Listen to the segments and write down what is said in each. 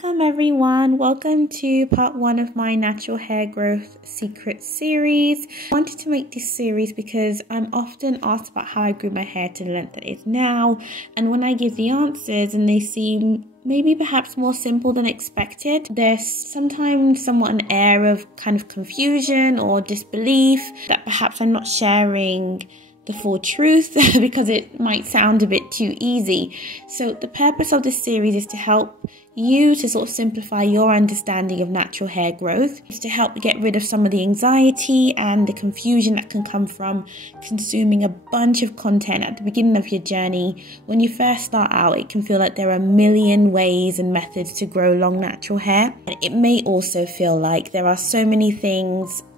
Welcome everyone, welcome to part 1 of my natural hair growth secret series. I wanted to make this series because I'm often asked about how I grew my hair to the length that it is now, and when I give the answers and they seem maybe perhaps more simple than expected, there's sometimes somewhat an air of kind of confusion or disbelief that perhaps I'm not sharing the full truth because it might sound a bit too easy. So the purpose of this series is to help you to sort of simplify your understanding of natural hair growth. It's to help get rid of some of the anxiety and the confusion that can come from consuming a bunch of content at the beginning of your journey. When you first start out, it can feel like there are a million ways and methods to grow long natural hair. And it may also feel like there are so many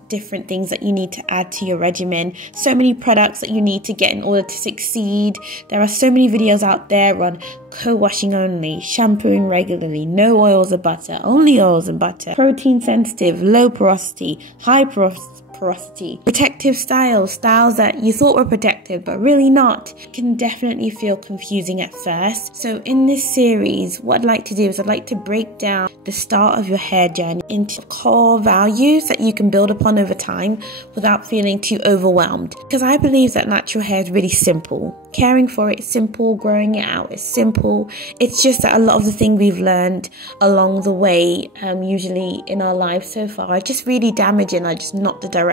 different things that you need to add to your regimen, so many products that you need to get in order to succeed. There are so many videos out there on co-washing only, shampooing regularly, no oils or butter, only oils and butter, protein sensitive, low porosity, high porosity, protective styles that you thought were protective but really not. It can definitely feel confusing at first. So in this series, what I'd like to do is I'd like to break down the start of your hair journey into core values that you can build upon over time without feeling too overwhelmed. Because I believe that natural hair is really simple. Caring for it is simple, growing it out is simple. It's just that a lot of the things we've learned along the way, usually in our lives so far, are just really damaging, are just not the direction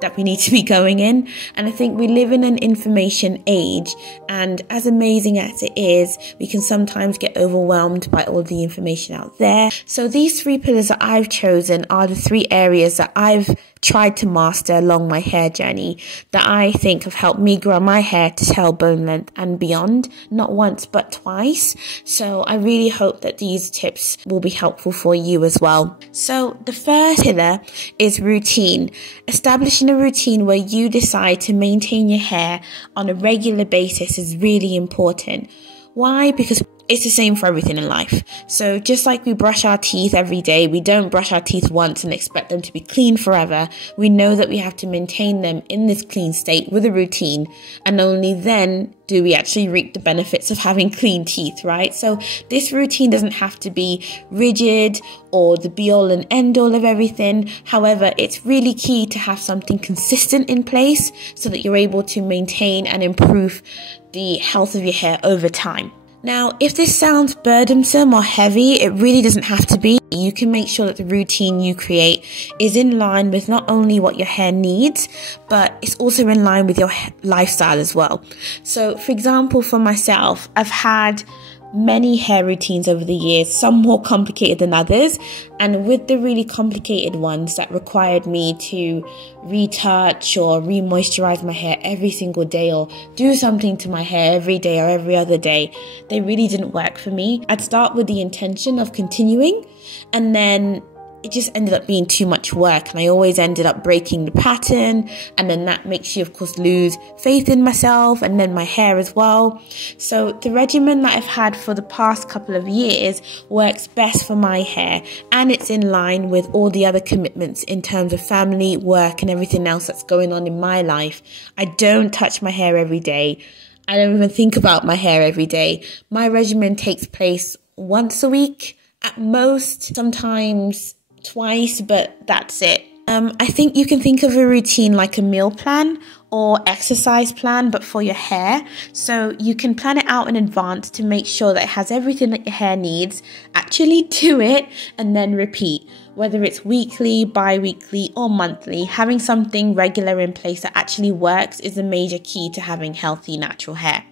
that we need to be going in. And I think we live in an information age, and as amazing as it is, we can sometimes get overwhelmed by all the information out there. So these 3 pillars that I've chosen are the 3 areas that I've tried to master along my hair journey that I think have helped me grow my hair to tail bone length and beyond, not once but twice. So I really hope that these tips will be helpful for you as well. So the first pillar is routine. Establishing a routine where you decide to maintain your hair on a regular basis is really important. Why? Because it's the same for everything in life. So just like we brush our teeth every day, we don't brush our teeth once and expect them to be clean forever. We know that we have to maintain them in this clean state with a routine, and only then do we actually reap the benefits of having clean teeth, right? So this routine doesn't have to be rigid or the be all and end all of everything. However, it's really key to have something consistent in place so that you're able to maintain and improve the health of your hair over time. Now, if this sounds burdensome or heavy, it really doesn't have to be. You can make sure that the routine you create is in line with not only what your hair needs, but it's also in line with your lifestyle as well. So, for example, for myself, I've had many hair routines over the years, some more complicated than others, and with the really complicated ones that required me to retouch or re-moisturize my hair every single day or do something to my hair every day or every other day, they really didn't work for me. I'd start with the intention of continuing, and then it just ended up being too much work, and I always ended up breaking the pattern, and then that makes you of course lose faith in myself and then my hair as well. So the regimen that I've had for the past couple of years works best for my hair, and it's in line with all the other commitments in terms of family, work and everything else that's going on in my life. I don't touch my hair every day. I don't even think about my hair every day. My regimen takes place once a week at most, sometimes twice, but that's it. I think you can think of a routine like a meal plan or exercise plan, but for your hair. So you can plan it out in advance to make sure that it has everything that your hair needs. Actually do it and then repeat. Whether it's weekly, bi-weekly or monthly, having something regular in place that actually works is a major key to having healthy natural hair.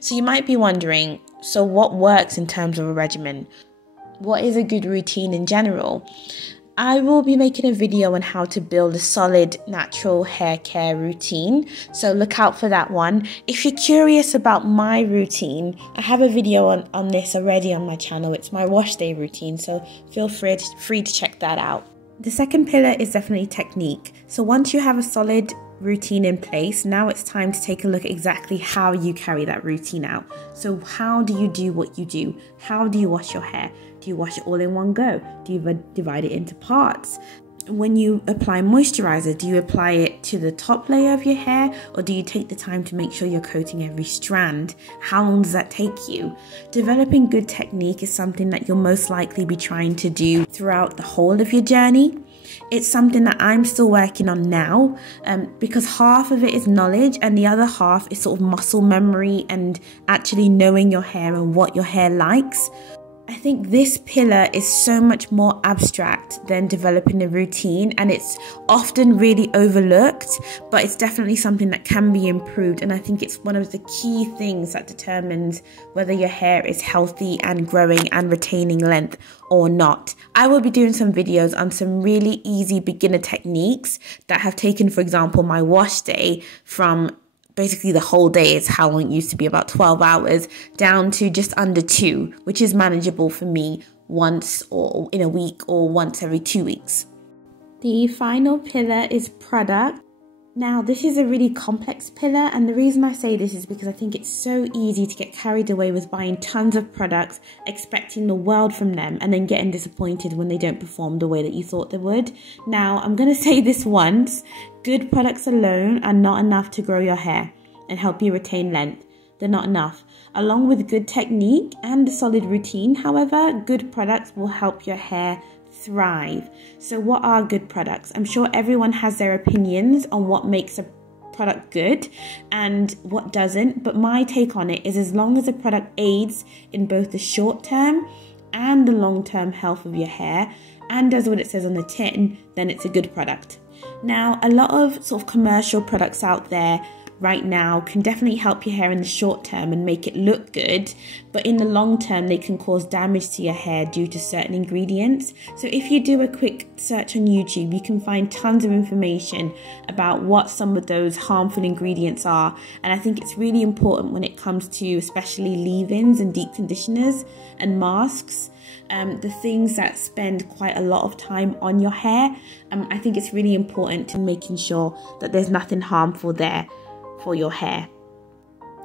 So you might be wondering, so what works in terms of a regimen? What is a good routine in general? I will be making a video on how to build a solid natural hair care routine, so look out for that one. If you're curious about my routine, I have a video on this already on my channel. It's my wash day routine, so feel free to check that out. The second pillar is definitely technique. So once you have a solid routine in place, now it's time to take a look at exactly how you carry that routine out. So how do you do what you do? How do you wash your hair? Do you wash it all in one go? Do you divide it into parts? when you apply moisturizer, do you apply it to the top layer of your hair, or do you take the time to make sure you're coating every strand? How long does that take you? Developing good technique is something that you'll most likely be trying to do throughout the whole of your journey. It's something that I'm still working on now, because half of it is knowledge and the other half is sort of muscle memory and actually knowing your hair and what your hair likes. I think this pillar is so much more abstract than developing a routine, and it's often really overlooked, but it's definitely something that can be improved, and I think it's one of the key things that determines whether your hair is healthy and growing and retaining length or not. I will be doing some videos on some really easy beginner techniques that have taken, for example, my wash day from basically the whole day is how long it used to be, about 12 hours, down to just under 2, which is manageable for me once or in a week or once every 2 weeks. The final pillar is product. Now, this is a really complex pillar, and the reason I say this is because I think it's so easy to get carried away with buying tons of products, expecting the world from them, and then getting disappointed when they don't perform the way that you thought they would. Now, I'm going to say this once: good products alone are not enough to grow your hair and help you retain length. They're not enough. Along with good technique and a solid routine, however, good products will help your hair thrive. So what are good products? I'm sure everyone has their opinions on what makes a product good and what doesn't, but my take on it is, as long as a product aids in both the short term and the long term health of your hair and does what it says on the tin, then it's a good product. Now, a lot of sort of commercial products out there right now can definitely help your hair in the short term and make it look good, but in the long term they can cause damage to your hair due to certain ingredients. So if you do a quick search on YouTube, you can find tons of information about what some of those harmful ingredients are, and I think it's really important when it comes to especially leave-ins and deep conditioners and masks, the things that spend quite a lot of time on your hair. I think it's really important to making sure that there's nothing harmful there for your hair.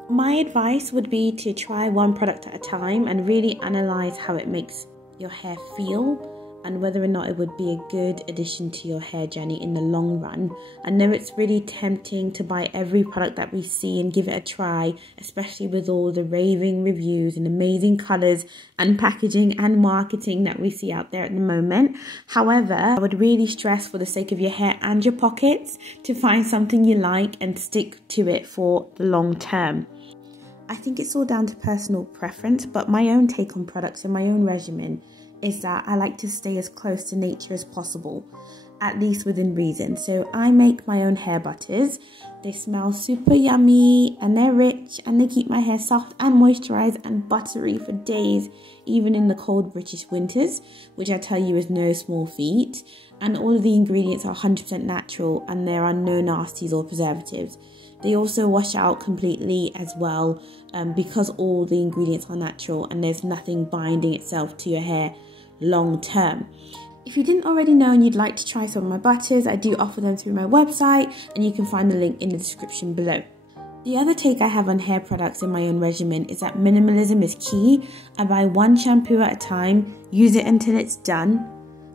My advice would be to try one product at a time and really analyze how it makes your hair feel and whether or not it would be a good addition to your hair journey in the long run. I know it's really tempting to buy every product that we see and give it a try, especially with all the raving reviews and amazing colors and packaging and marketing that we see out there at the moment. However, I would really stress, for the sake of your hair and your pockets, to find something you like and stick to it for the long term. I think it's all down to personal preference, but my own take on products and my own regimen is that I like to stay as close to nature as possible, at least within reason. So I make my own hair butters. They smell super yummy and they're rich and they keep my hair soft and moisturized and buttery for days, even in the cold British winters, which I tell you is no small feat. And all of the ingredients are 100% natural and there are no nasties or preservatives. They also wash out completely as well, because all the ingredients are natural and there's nothing binding itself to your hair long term. If you didn't already know and you'd like to try some of my butters, I do offer them through my website, and you can find the link in the description below. The other take I have on hair products in my own regimen is that minimalism is key. I buy one shampoo at a time, use it until it's done,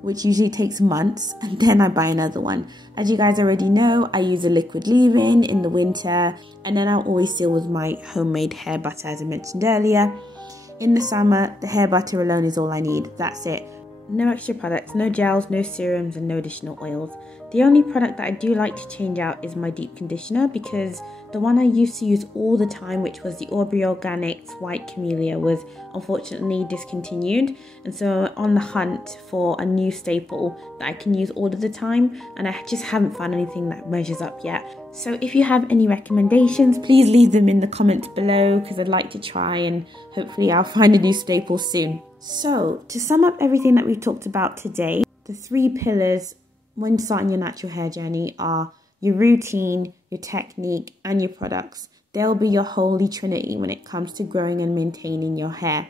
which usually takes months, and then I buy another one. As you guys already know, I use a liquid leave-in in the winter, and then I'll always deal with my homemade hair butter, as I mentioned earlier. In the summer, the hair butter alone is all I need. That's it. No extra products, no gels, no serums, and no additional oils. The only product that I do like to change out is my deep conditioner, because the one I used to use all the time, which was the Aubrey Organics White Camellia, was unfortunately discontinued, and so I'm on the hunt for a new staple that I can use all of the time, and I just haven't found anything that measures up yet. So if you have any recommendations, please leave them in the comments below, because I'd like to try, and hopefully I'll find a new staple soon. So to sum up everything that we've talked about today, the 3 pillars when starting your natural hair journey are your routine, your technique, and your products. They'll be your holy trinity when it comes to growing and maintaining your hair.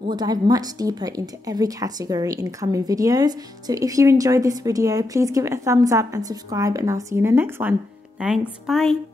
We'll dive much deeper into every category in coming videos. So if you enjoyed this video, please give it a thumbs up and subscribe, and I'll see you in the next one. Thanks, bye.